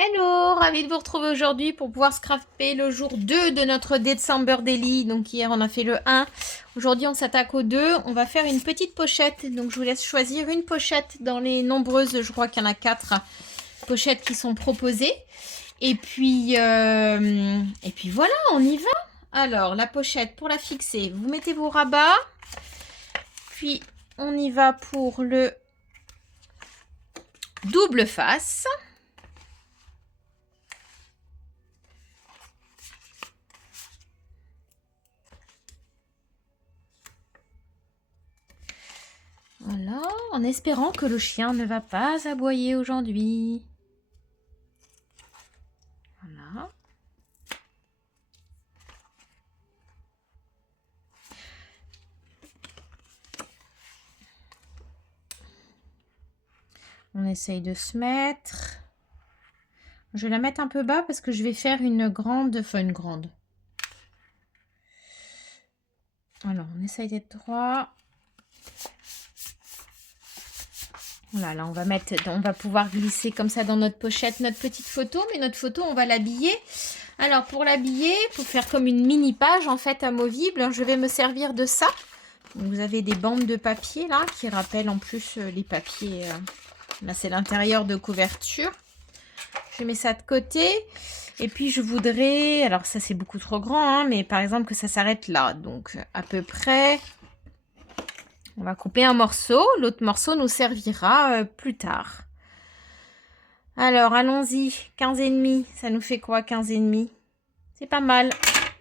Hello, ravi de vous retrouver aujourd'hui pour pouvoir scraper le jour 2 de notre December Daily. Donc hier on a fait le 1, aujourd'hui on s'attaque au 2. On va faire une petite pochette, donc je vous laisse choisir une pochette dans les nombreuses, je crois qu'il y en a 4 pochettes qui sont proposées. Et puis voilà, on y va. Alors la pochette, pour la fixer, vous mettez vos rabats, puis on y va pour le double face. Voilà, en espérant que le chien ne va pas aboyer aujourd'hui. Voilà. On essaye de se mettre. Je vais la mettre un peu bas parce que je vais faire une grande, Alors, on essaye d'être droit. Voilà, là, on va pouvoir glisser comme ça dans notre pochette notre petite photo. Mais notre photo, on va l'habiller. Alors, pour l'habiller, pour faire comme une mini page, en fait, amovible, je vais me servir de ça. Donc, vous avez des bandes de papier, là, qui rappellent en plus les papiers. Là, c'est l'intérieur de couverture. Je mets ça de côté. Et puis, je voudrais... Alors, ça, c'est beaucoup trop grand, hein, mais par exemple, que ça s'arrête là. Donc, à peu près... On va couper un morceau. L'autre morceau nous servira plus tard. Alors, allons-y. 15,5. Ça nous fait quoi, 15,5? C'est pas mal.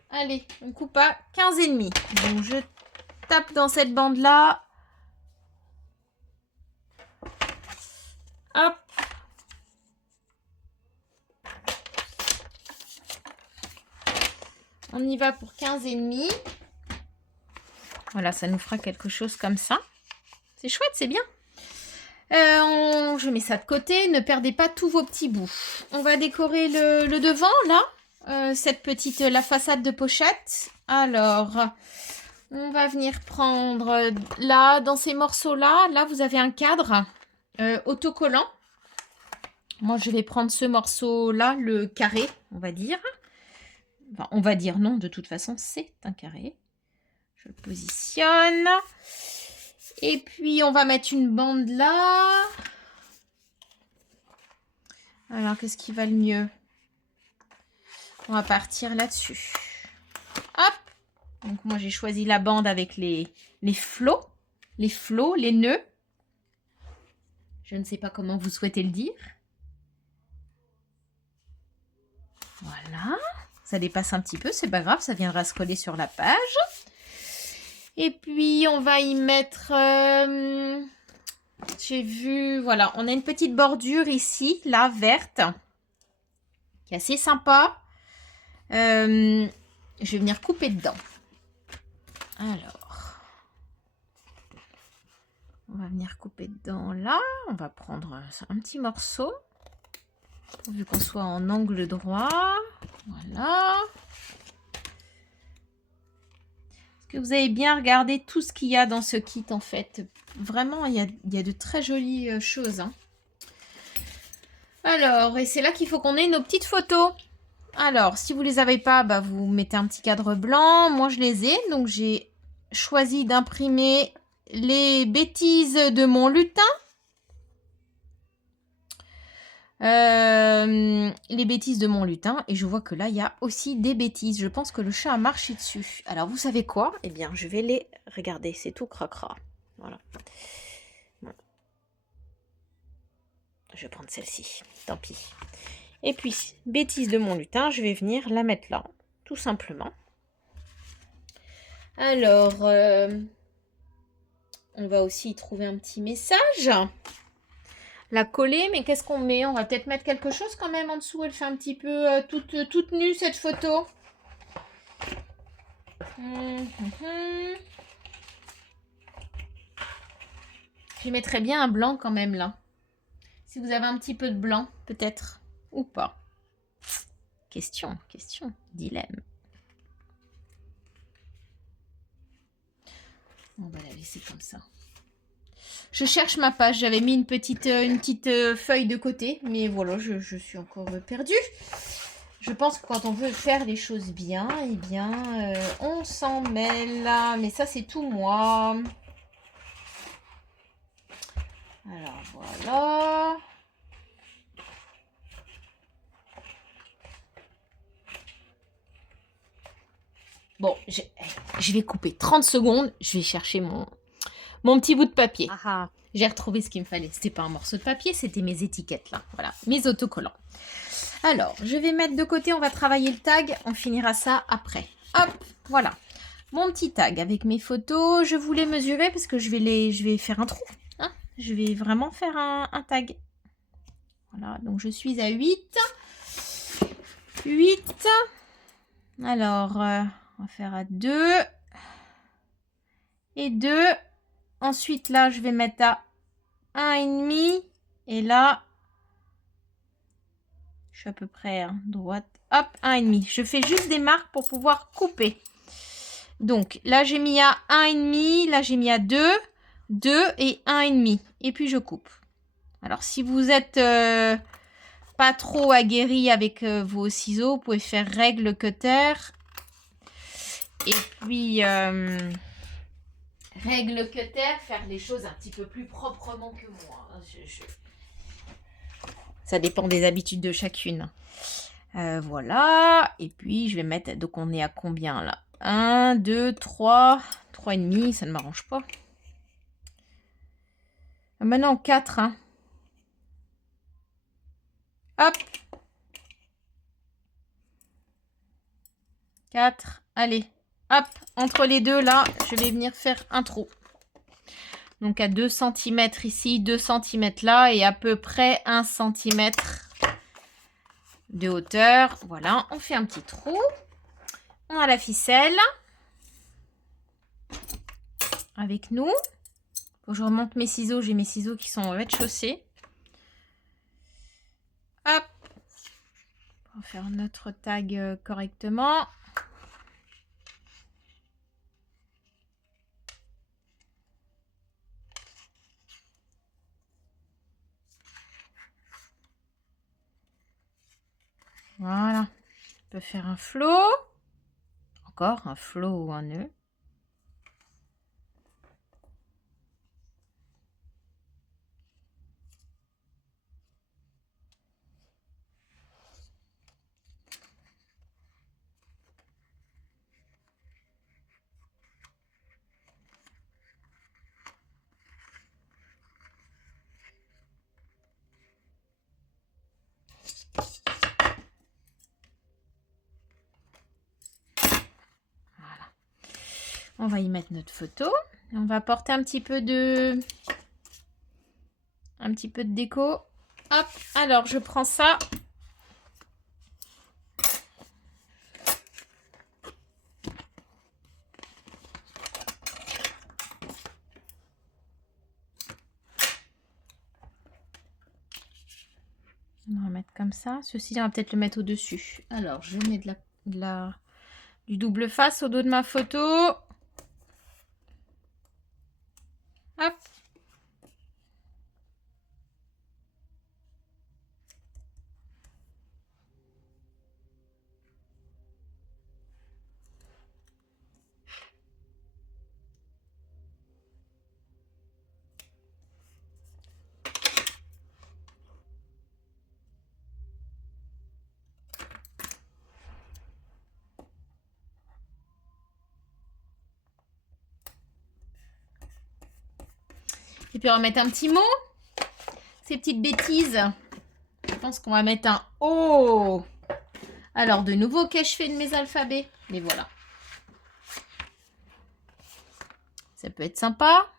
Allez, on coupe à 15,5. Donc, je tape dans cette bande-là. Hop. On y va pour 15,5. Voilà, ça nous fera quelque chose comme ça. C'est chouette, c'est bien. Je mets ça de côté. Ne perdez pas tous vos petits bouts. On va décorer le devant, là. La façade de pochette. Alors, on va venir prendre, là, dans ces morceaux-là, là, vous avez un cadre autocollant. Moi, je vais prendre ce morceau-là, le carré, on va dire. Enfin, on va dire non, de toute façon, c'est un carré. Je le positionne. Et puis, on va mettre une bande là. Alors, qu'est-ce qui va le mieux? On va partir là-dessus. Hop! Donc, moi, j'ai choisi la bande avec les flots. Les nœuds. Je ne sais pas comment vous souhaitez le dire. Voilà. Ça dépasse un petit peu, c'est pas grave, ça viendra se coller sur la page. Et puis, on va y mettre... j'ai vu... Voilà, on a une petite bordure ici, là, verte, qui est assez sympa. Je vais venir couper dedans. Alors, on va venir couper dedans, là. On va prendre un petit morceau, vu qu'on soit en angle droit. Voilà. Que vous avez bien regardé tout ce qu'il y a dans ce kit en fait. Vraiment, il y a de très jolies choses. Hein. Alors, et c'est là qu'il faut qu'on ait nos petites photos. Alors, si vous les avez pas, bah, vous mettez un petit cadre blanc. Moi, je les ai. Donc, j'ai choisi d'imprimer les bêtises de mon lutin. Les bêtises de mon lutin. Et je vois que là, il y a aussi des bêtises. Je pense que le chat a marché dessus. Alors, vous savez quoi? Eh bien, je vais les regarder. C'est tout cracra. Voilà. Bon. Je vais prendre celle-ci. Tant pis. Et puis, bêtise de mon lutin, je vais venir la mettre là. Tout simplement. Alors, on va aussi y trouver un petit message. La coller, mais qu'est-ce qu'on met? On va peut-être mettre quelque chose quand même en dessous. Elle fait un petit peu toute nue cette photo. Je mettrais bien un blanc quand même là. Si vous avez un petit peu de blanc, peut-être. Ou pas. Question, dilemme. On va la laisser comme ça. Je cherche ma page. J'avais mis une petite feuille de côté. Mais voilà, je suis encore perdue. Je pense que quand on veut faire les choses bien, eh bien, on s'en mêle. Mais ça, c'est tout moi. Alors, voilà. Bon, je vais couper 30 secondes. Je vais chercher mon petit bout de papier. J'ai retrouvé ce qu'il me fallait. C'était pas un morceau de papier, c'était mes étiquettes là. Voilà, mes autocollants. Alors, je vais mettre de côté, on va travailler le tag. On finira ça après. Hop, voilà. Mon petit tag avec mes photos. Je voulais mesurer parce que je vais faire un trou. Hein, je vais vraiment faire un tag. Voilà, donc je suis à 8. 8. Alors, on va faire à 2. Et 2. Ensuite, là, je vais mettre à 1,5. Et là, je suis à peu près à droite. Hop, 1,5. Je fais juste des marques pour pouvoir couper. Donc, là, j'ai mis à 1,5. Là, j'ai mis à 2. 2 et 1,5. Et puis, je coupe. Alors, si vous êtes pas trop aguerri avec vos ciseaux, vous pouvez faire règle cutter. Et puis... règle cutter, faire les choses un petit peu plus proprement que moi. Ça dépend des habitudes de chacune. Voilà. Et puis, je vais mettre... Donc, on est à combien, là? 1, 2, 3. 3,5, ça ne m'arrange pas. Maintenant, 4. Hein. Hop. 4. Allez. Hop. Entre les deux, là, je vais venir faire un trou. Donc, à 2 cm ici, 2 cm là, et à peu près 1 cm de hauteur. Voilà, on fait un petit trou. On a la ficelle avec nous. Faut que je remonte mes ciseaux. J'ai mes ciseaux qui sont au rez-de-chaussée. Hop. On va faire notre tag correctement. Voilà. On peut faire un flot. Encore un flot ou un nœud. On va y mettre notre photo. On va apporter un petit peu de déco. Hop, alors je prends ça. On va mettre comme ça. Ceci, on va peut-être le mettre au-dessus. Alors, je mets du double face au dos de ma photo. Hop. Et puis on va mettre un petit mot. Ces petites bêtises. Je pense qu'on va mettre un O. Alors de nouveau, qu'ai-je fait de mes alphabets? Les voilà. Ça peut être sympa.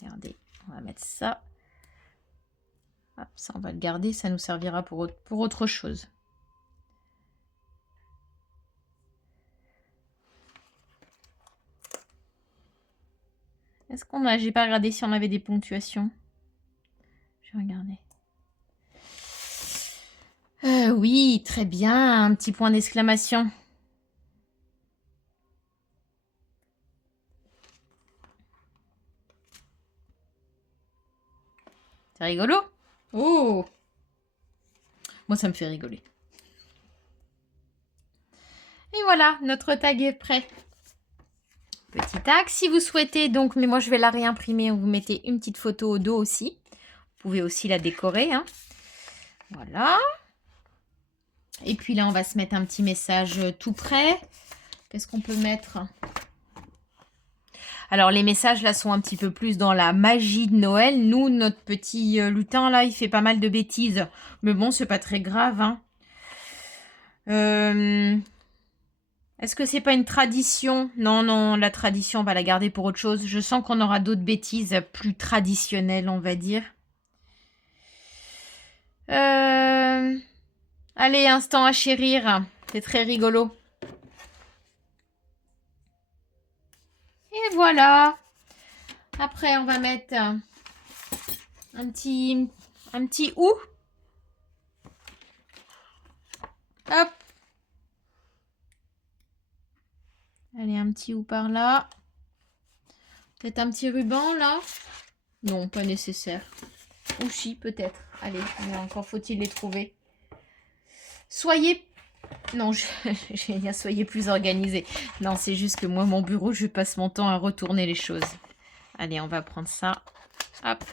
Regardez, on va mettre ça. Hop, ça on va le garder, ça nous servira pour autre chose. Est-ce qu'on a... J'ai pas regardé si on avait des ponctuations. Je vais regarder. Oui, très bien. Un petit point d'exclamation. rigolo. Oh! Moi, ça me fait rigoler. Et voilà, notre tag est prêt. Petit tag. Si vous souhaitez, donc, mais moi, je vais la réimprimer. Vous mettez une petite photo au dos aussi. Vous pouvez aussi la décorer. Hein. Voilà. Et puis là, on va se mettre un petit message tout prêt. Qu'est-ce qu'on peut mettre? Alors, les messages, là, sont un petit peu plus dans la magie de Noël. Nous, notre petit lutin, là, il fait pas mal de bêtises. Mais bon, c'est pas très grave. Hein. Est-ce que c'est pas une tradition? Non, non, la tradition, on va la garder pour autre chose. Je sens qu'on aura d'autres bêtises plus traditionnelles, on va dire. Allez, instant à chérir. C'est très rigolo. Et voilà. Après, on va mettre un petit ou. Hop. Allez, un petit ou par là. Peut-être un petit ruban là. Non, pas nécessaire. Ou si, peut-être. Allez, mais encore faut-il les trouver. Soyez... Non, j'ai bien soyez plus organisé. Non, c'est juste que moi, mon bureau, je passe mon temps à retourner les choses. Allez, on va prendre ça. Hop.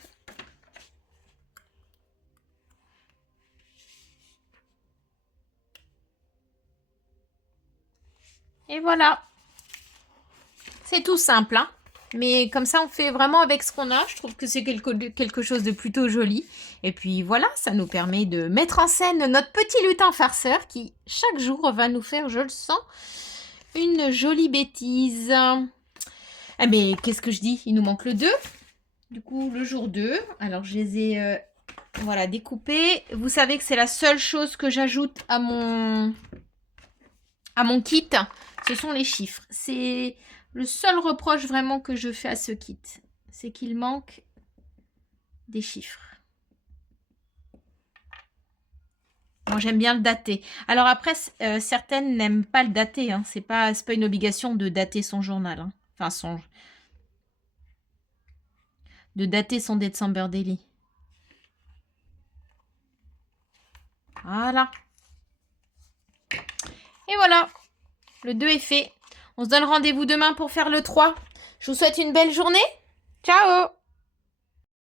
Et voilà. C'est tout simple, hein. Mais comme ça, on fait vraiment avec ce qu'on a. Je trouve que c'est quelque chose de plutôt joli. Et puis voilà, ça nous permet de mettre en scène notre petit lutin farceur qui, chaque jour, va nous faire, je le sens, une jolie bêtise. Ah mais qu'est-ce que je dis? Il nous manque le 2. Du coup, le jour 2. Alors, je les ai voilà, découpés. Vous savez que c'est la seule chose que j'ajoute à mon kit. Ce sont les chiffres. C'est... Le seul reproche vraiment que je fais à ce kit, c'est qu'il manque des chiffres. Moi, j'aime bien le dater. Alors après, certaines n'aiment pas le dater. Hein. C'est pas une obligation de dater son journal. Hein. Enfin, de dater son December Daily. Voilà. Et voilà. Le 2 est fait. On se donne rendez-vous demain pour faire le 3. Je vous souhaite une belle journée. Ciao!